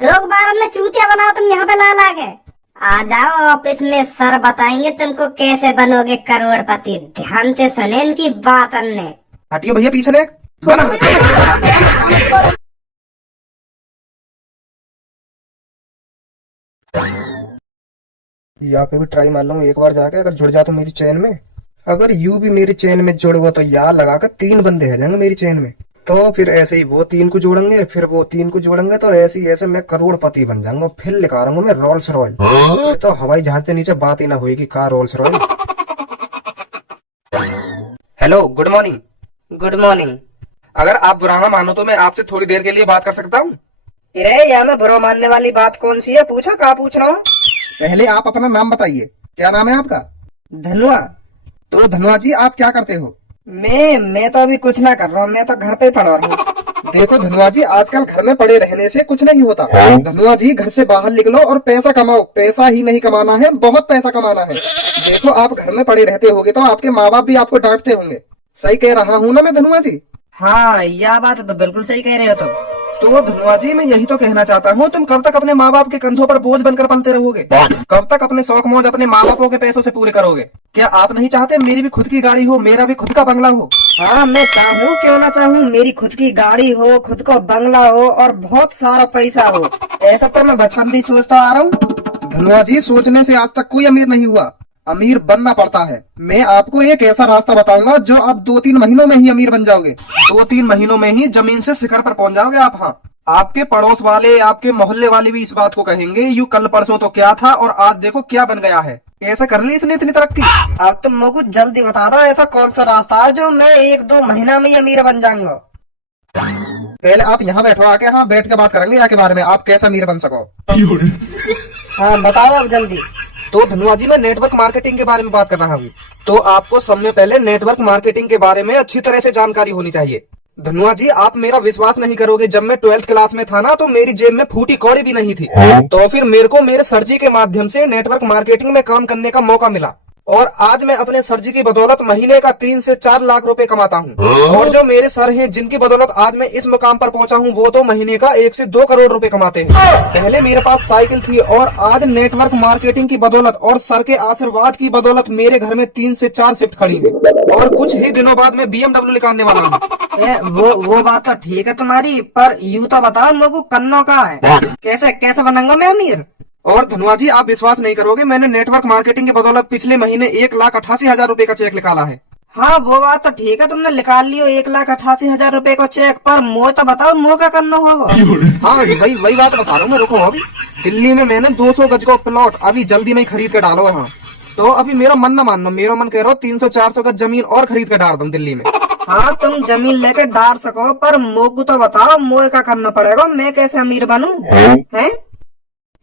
लोग बार में चूतिया बनाओ तुम यहाँ पे ला ला के। आ जाओ ऑफिस में, सर बताएंगे तुमको कैसे बनोगे करोड़पति। ध्यान से सुने इनकी बात। अन्य हटियो भैया पीछे ले। यहाँ पे भी ट्राई मार लूंगा एक बार जाके, अगर जुड़ जा तो मेरी चैन में। अगर यू भी मेरी चैन में जुड़ गो तो यार लगाकर 3 बंदे आ जाएंगे मेरी चैन में। तो फिर ऐसे ही वो 3 को जोड़ेंगे, फिर वो 3 को जोड़ेंगे, तो ऐसे ही ऐसे मैं करोड़पति बन जाऊंगा। फिर लिखा रहा हूँ मैं रोल्स रॉयल। तो हवाई जहाज के नीचे बात ही ना होगी car Rolls Royce. Hello, good morning. Good morning. अगर आप बुरा ना मानो तो मैं आपसे थोड़ी देर के लिए बात कर सकता हूँ? अरे यहाँ में बुरा मानने वाली बात कौन सी है? पूछो, क्या पूछ रहा हूँ। पहले आप अपना नाम बताइए, क्या नाम है आपका? धनुआ। तो धनुआ जी आप क्या करते हो? मैं तो अभी कुछ ना कर रहा हूँ, मैं तो घर पे पड़ा रहा हूँ। देखो धनुआ जी, आजकल घर में पड़े रहने से कुछ नहीं होता। धनुआ जी घर से बाहर निकलो और पैसा कमाओ। पैसा ही नहीं कमाना है, बहुत पैसा कमाना है। देखो आप घर में पड़े रहते होगे तो आपके माँ बाप भी आपको डांटते होंगे। सही कह रहा हूँ ना मैं धनुआ जी? हाँ, यह बात तो बिल्कुल सही कह रहे हो तुम। तो धनुआ जी मैं यही तो कहना चाहता हूँ, तुम कब तक अपने माँ बाप के कंधों पर बोझ बनकर पलते रहोगे? कब तक अपने शौक मौज अपने माँ बापों के पैसों से पूरे करोगे? क्या आप नहीं चाहते मेरी भी खुद की गाड़ी हो, मेरा भी खुद का बंगला हो? हाँ, मैं चाहूँ क्यों ना चाहूँ, मेरी खुद की गाड़ी हो, खुद को बंगला हो और बहुत सारा पैसा हो। ऐसा तो मैं बचपन से सोचता आ रहा हूँ। धनुआ जी सोचने से आज तक कोई अमीर नहीं हुआ, अमीर बनना पड़ता है। मैं आपको एक ऐसा रास्ता बताऊंगा जो आप 2-3 महीनों में ही अमीर बन जाओगे। 2-3 महीनों में ही जमीन से शिखर पर पहुंच जाओगे आप। हाँ, आपके पड़ोस वाले, आपके मोहल्ले वाले भी इस बात को कहेंगे, यू कल परसों तो क्या था और आज देखो क्या बन गया है। ऐसा कर ली इसने इतनी तरक्की। अब तुम मुझको जल्दी बता दो, ऐसा कौन सा रास्ता है जो मैं 1-2 महीना में ही अमीर बन जाऊंगा। पहले आप यहाँ बैठो आके, हाँ बैठ के बात करेंगे यहाँ के बारे में, आप कैसा अमीर बन सको। हाँ बताओ अब जल्दी। तो धनुआ जी मैं नेटवर्क मार्केटिंग के बारे में बात कर रहा हूँ। तो आपको सबसे पहले नेटवर्क मार्केटिंग के बारे में अच्छी तरह से जानकारी होनी चाहिए। धनुआ जी आप मेरा विश्वास नहीं करोगे, जब मैं 12th क्लास में था ना तो मेरी जेब में फूटी कौड़ी भी नहीं थी। तो फिर मेरे को मेरे सर जी के माध्यम से नेटवर्क मार्केटिंग में काम करने का मौका मिला और आज मैं अपने सर जी की बदौलत महीने का 3 से 4 लाख रुपए कमाता हूँ। और जो मेरे सर हैं जिनकी बदौलत आज मैं इस मुकाम पर पहुंचा हूँ, वो तो महीने का 1 से 2 करोड़ रुपए कमाते हैं। पहले मेरे पास साइकिल थी और आज नेटवर्क मार्केटिंग की बदौलत और सर के आशीर्वाद की बदौलत मेरे घर में 3 से 4 शिफ्ट खड़ी है और कुछ ही दिनों बाद मैं BMW निकालने वाला हूँ। वो बात तो ठीक है तुम्हारी, पर यूँ तो बताओ मुझको करना का है, कैसे बनूंगा मैं अमीर? और धनुआ जी आप विश्वास नहीं करोगे, मैंने नेटवर्क मार्केटिंग की बदौलत पिछले महीने 1,88,000 रुपए का चेक निकाला है। हाँ वो बात तो ठीक है, तुमने निकाल लियो 1,88,000 रुपए का चेक, पर मुझे तो बताओ मुझे क्या करना होगा? हाँ वही बात बता रहा हूँ मैं, रुको। अभी दिल्ली में मैंने 200 गज का प्लॉट अभी जल्दी में खरीद के डालो है। हाँ तो अभी मेरा मन ना मानना, मेरा मन कह रहा हूँ 300-400 गज जमीन और खरीद के डाल दूं दिल्ली में। हाँ तुम जमीन लेके डाल सको, पर मुझको तो बताओ मुझे क्या करना पड़ेगा, मैं कैसे अमीर बनूं? हैं?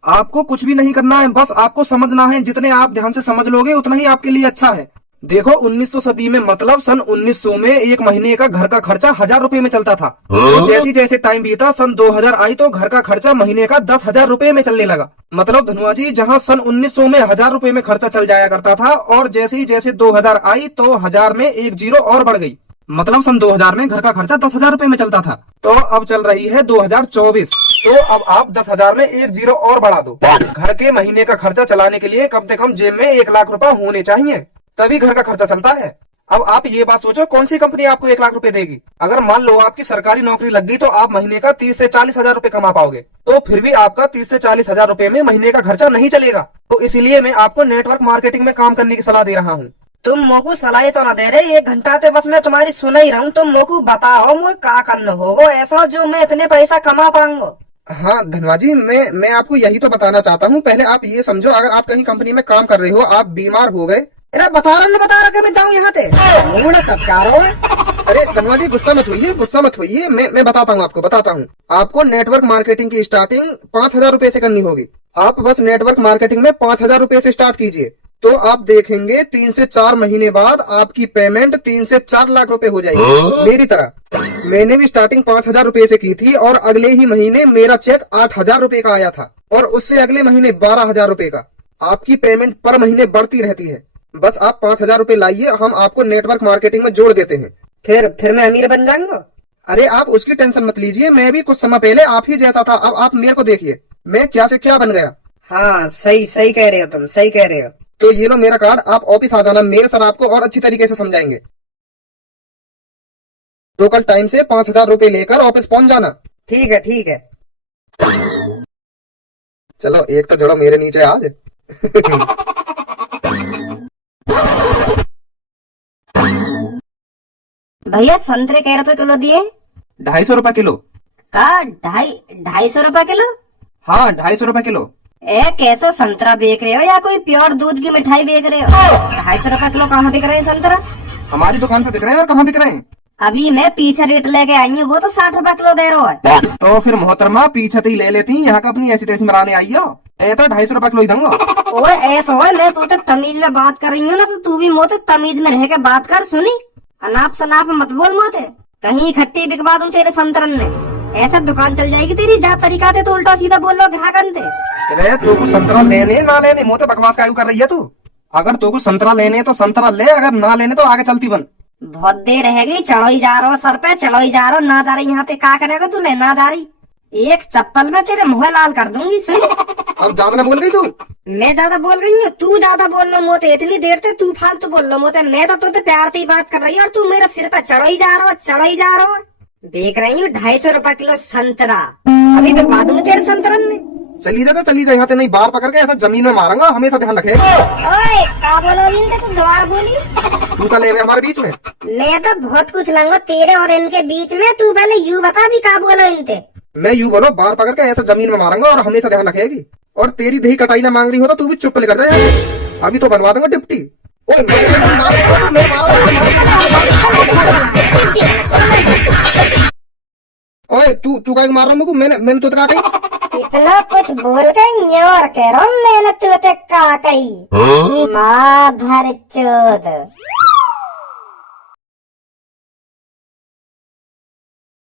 आपको कुछ भी नहीं करना है, बस आपको समझना है। जितने आप ध्यान से समझ लोगे उतना ही आपके लिए अच्छा है। देखो 1900 सदी में, मतलब सन 1900 में एक महीने का घर का खर्चा 1000 रुपए में चलता था। तो जैसे जैसे टाइम बीता, सन 2000 आई तो घर का खर्चा महीने का 10,000 रुपए में चलने लगा। मतलब धनुआ जी जहाँ सन 1900 में 1000 रुपए में खर्चा चल जाया करता था और जैसे ही जैसे 2000 आई तो 1000 में एक जीरो और बढ़ गई। मतलब सन 2000 में घर का खर्चा 10,000 रुपए में चलता था। तो अब चल रही है 2024, तो अब आप 10,000 में एक जीरो और बढ़ा दो। घर के महीने का खर्चा चलाने के लिए कम से कम जेब में 1 लाख रुपए होने चाहिए, तभी घर का खर्चा चलता है। अब आप ये बात सोचो, कौन सी कंपनी आपको 1 लाख रुपए देगी? अगर मान लो आपकी सरकारी नौकरी लग गई तो आप महीने का 30 से 40 हजार रुपए कमा पाओगे। तो फिर भी आपका 30 से 40 हजार रुपए में महीने का खर्चा नहीं चलेगा। तो इसीलिए मैं आपको नेटवर्क मार्केटिंग में काम करने की सलाह दे रहा हूँ। तुम मोको सलाह तो ना दे रहे, 1 घंटा से बस मैं तुम्हारी सुन ही रहा हूँ। तुम मोको बताओ मुझे क्या करना होगा ऐसा जो मैं इतने पैसा कमा पाऊंगा। हाँ धनवा जी मैं आपको यही तो बताना चाहता हूँ। पहले आप ये समझो, अगर आप कहीं कंपनी में काम कर रहे हो, आप बीमार हो गए। अरे बता रहा कि मैं जाऊँ यहाँ से, मुंह चपका रहा हूँ। अरे धनवा जी गुस्सा मत होइए, मैं बताता हूँ। आपको नेटवर्क मार्केटिंग की स्टार्टिंग 5,000 रुपए से करनी होगी। आप बस नेटवर्क मार्केटिंग में 5,000 रुपए से स्टार्ट कीजिए, तो आप देखेंगे 3 से 4 महीने बाद आपकी पेमेंट 3 से 4 लाख रुपए हो जाएगी। मेरी तरह मैंने भी स्टार्टिंग 5,000 रुपए से की थी और अगले ही महीने मेरा चेक 8,000 रुपए का आया था और उससे अगले महीने 12,000 रुपए का। आपकी पेमेंट पर महीने बढ़ती रहती है। बस आप 5,000 रुपए लाइए, हम आपको नेटवर्क मार्केटिंग में जोड़ देते हैं। फिर मैं अमीर बन जाऊंगा। अरे आप उसकी टेंशन मत लीजिए, मैं भी कुछ समय पहले आप ही जैसा था। अब आप मेरे को देखिए, मैं क्या से क्या बन गया। हाँ सही सही कह रहे हो तुम, सही कह रहे हो। तो ये लो मेरा कार्ड, आप ऑफिस आ जाना, मेरे सर आपको और अच्छी तरीके से समझाएंगे। तो कल टाइम से 5,000 रुपए लेकर ऑफिस पहुंच जाना। ठीक है ठीक है। चलो एक तो जोड़ो मेरे नीचे आज। भैया संतरे कै रुपए किलो दिए? 250 रुपए किलो। का 250 रुपए किलो? हाँ 250 रुपए किलो। ए कैसा संतरा बेच रहे हो या कोई प्योर दूध की मिठाई बेच रहे हो? 250 रुपए किलो कहाँ बिक रहे हैं संतरा? हमारी दुकान पे बिक रहे हैं और कहाँ बिक रहे हैं? अभी मैं पीछे रेट लेके आई हूँ, वो तो 60 रुपए किलो दे रहा है। तो फिर मोहतरमा पीछे ही ले लेती, यहाँ का अपनी ऐसी तैसी मराने आई हो। ये तो 250 रुपए किलो ही दूंगा। ओए ऐसा हो, मैं तो तमीज में बात कर रही हूँ ना, तो तू भी मोते तमीज में रह के बात कर। सुनी, अनाप शनाप मत बोल मोते, कहीं इकट्ठी बिकवा दूं तेरे संतरन ने। ऐसा दुकान चल जाएगी तेरी। जा तरीका थे तो उल्टा सीधा बोल लो ग्राहकन थे। अरे तू को संतरा लेने ना लेने, मोते बकवास का कर रही है तू। अगर तू को संतरा लेने तो संतरा ले, अगर ना लेने तो आगे चलती बन। बहुत देर रहेगी, चढ़ो ही जा रहा हो सर पे, चलो ही जा रहा हो, ना जा रही यहाँ पे क्या करेगा तू? ले ना जा रही, एक चप्पल में तेरे मुंह लाल कर दूंगी। सुन, अब ज्यादा ना बोल गई तू। मैं ज्यादा बोल रही हूँ, तू ज्यादा बोल लो मोते। इतनी देर से तू फालतू बोल लो मोते। मैं तो तुझे प्यार से ही बात कर रही हूँ और तू मेरे सिर पे चढ़ो ही जा रहा हो, चढ़ो ही जा रहा हो। देख रही हूँ 250 रुपए किलो संतरा, अभी बिकवा दूंगी तेरे संतरन में। चली जा तो चली जा, यहाँ से नहीं बाहर पकड़ के ऐसा जमीन में मारूंगा, हमेशा ध्यान रखे। ओए का बोलोगी इनके? तू दोबारा बोली। तू का ले हमारे बीच में। मैं तो बहुत कुछ लाऊंगा तेरे और इनके बीच में। तू पहले यू बता भी का बोलो इनके। मैं यूं बोलो, बाहर पकड़ के ऐसा जमीन में मारूंगा और हमेशा ध्यान रखेगी। और तेरी दही कटाई ना मांग रही हो तो तू भी चुप लेकर जा यहाँ से। अभी तो बनवा दूंगा डिप्टी। ओए ओए तू क्या मार रहा मुझको? मैंने तो कहा कही। इतना कुछ बोल गई और कह रहा हूँ मैंने तुझे का कही। माँ भर चोद।